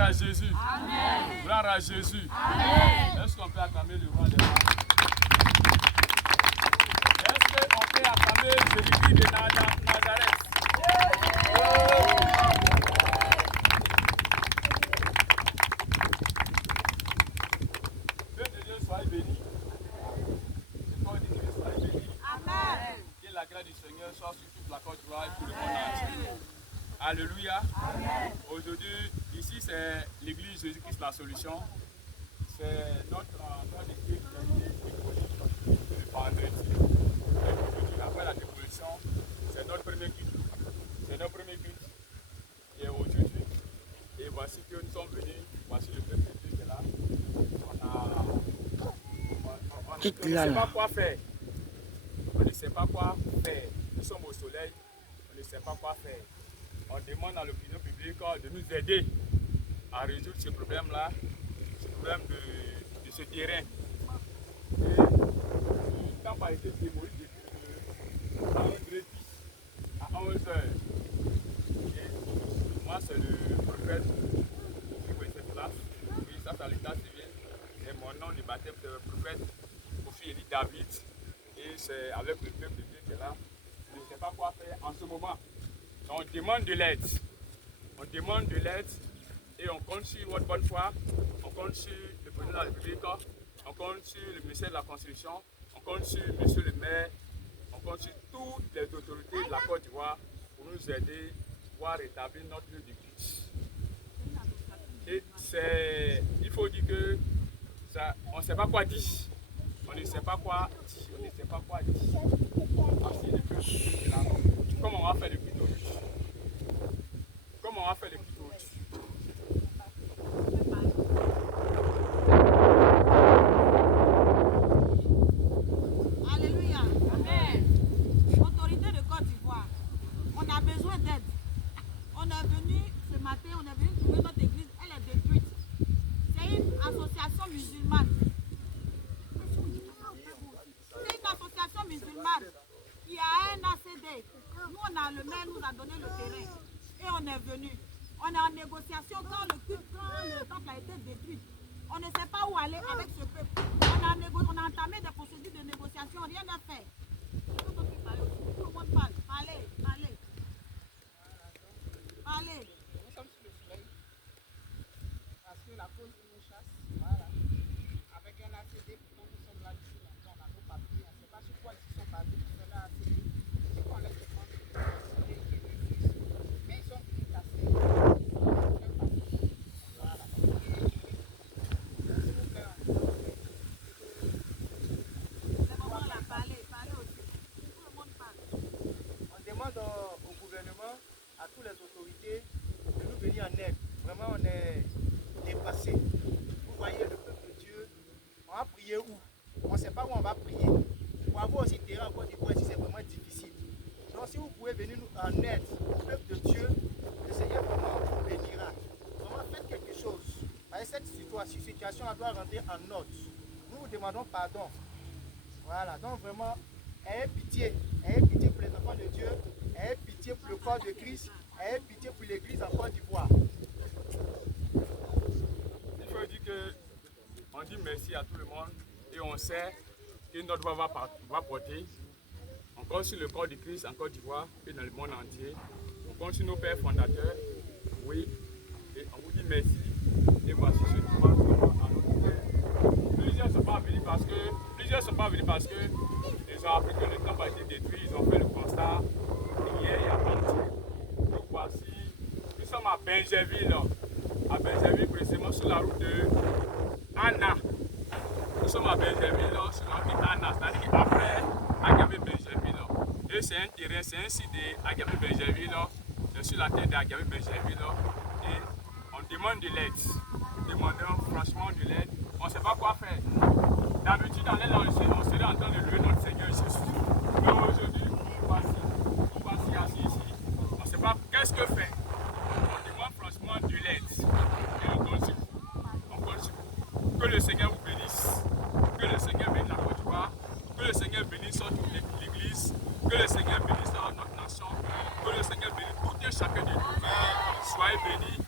Gloire à Jésus. Amen. Gloire à Jésus. Amen. Est-ce qu'on peut acclamer le roi des rois? Est-ce qu'on peut acclamer Jésus de Nazareth? Que Dieu soit béni. Que Dieu soit béni. Amen. Que la grâce du Seigneur soit sur toute la Côte d'Ivoire et tout le monde entier. Alléluia. Amen. Aujourd'hui, ici c'est l'église Jésus-Christ la solution. C'est notre église qui est déposée le vendredi. Aujourd'hui, après la déposition, c'est notre premier culte. C'est notre premier culte. Et aujourd'hui, et voici que nous sommes venus. Voici le peuple de Dieu qui est là. On ne sait pas quoi faire. On ne sait pas quoi faire. Nous sommes au soleil. On ne sait pas quoi faire. On demande à l'opinion publique de nous aider à résoudre ce problème-là, ce problème de ce terrain. Et le camp a été démoli depuis vendredi à 11h. Et moi, c'est le prophète qui est cette place. Oui, ça, c'est l'état civil. Et mon nom de baptême, c'est le prophète Kofi Eli David. Et c'est avec le peuple de Dieu qui est là. Je ne sais pas quoi faire en ce moment. On demande de l'aide. On demande de l'aide et on compte sur votre bonne foi. On compte sur le président de la République. On compte sur le ministère de la Construction. On compte sur monsieur le maire. On compte sur toutes les autorités de la Côte d'Ivoire pour nous aider à rétablir notre lieu de culte. Et il faut dire que on ne sait pas quoi dire. On ne sait pas quoi dire. On ne sait pas quoi dire. Parce que le peuple est là. Comment on va faire le culte aujourd'hui? Comment on va faire le culte aujourd'hui? Alléluia. Amen. Autorité de Côte d'Ivoire, on a besoin d'aide. On est venu ce matin, on est venu trouver notre église, elle est détruite. C'est une association musulmane. C'est une association musulmane qui a un ACD. Nous, on a le maire, nous a donné le terrain. Et on est venu. On est en négociation quand le temple a été détruit. On ne sait pas où aller avec ce peuple. On a entamé des procédures de négociation, rien à faire. Tout le monde parle. Parlez. Nous sommes sous le soleil. Parce que la cause nous chasse. Voilà. Avec un ACD, pourtant nous sommes là dessus. On a nos papiers. On ne sait pas sur quoi ils sont basés pour faire la ACD. C'est qu'on les demande. Mais ils sont venus casser. Voilà. S'il vous plaît. Parlez aussi. Tout le monde parle. On demande au gouvernement, à toutes les autorités, de nous venir en aide. Vraiment, on est dépassés. Vous voyez, le peuple de Dieu, on va prier où? On ne sait pas où on va prier. Pour avoir aussi terrain en Côte d'Ivoire, c'est vraiment difficile. Donc, si vous pouvez venir nous en aide, le peuple de Dieu, le Seigneur vraiment vous bénira. Vraiment, faites quelque chose. Cette situation doit rentrer en ordre. Nous vous demandons pardon. Voilà, donc vraiment, ayez pitié pour les enfants de Dieu, ayez pitié pour le corps de Christ, ayez pitié pour l'église en Côte d'Ivoire. Il faut dire que on dit merci à tout le monde et on sait que notre voix va porter. On compte sur le corps de Christ en Côte d'Ivoire et dans le monde entier. On compte sur nos pères fondateurs. Oui, et on vous dit merci. Et voici ce qui va à notre père. Plusieurs ne sont pas venus parce que ils ont appris que le camp a été détruit. Ils ont fait le constat hier et avant-hier. Donc voici, nous sommes à Benjerville. À Benjerville, précisément sur la route de Anna. Nous sommes à Benjerville, sur la route d'Anna, c'est-à-dire après Agabé Benjerville. Et c'est un terrain, c'est un site d'Agabé Benjerville. C'est sur la tête d'Agabé Benjerville. Et on demande de l'aide. Nous demandons franchement de l'aide. On ne sait pas quoi faire. D'habitude, on serait en train de louer notre Seigneur Jésus. Mais aujourd'hui, on va s'y assis ici. On ne sait pas qu'est-ce que faire. On demande franchement de l'aide. Et on compte sur vous. Que le Seigneur vous bénisse. Que le Seigneur bénisse la Côte d'Ivoire. Que le Seigneur bénisse toute l'Église. Que le Seigneur bénisse notre nation. Que le Seigneur bénisse tout et chacun de nous. Soyez bénis.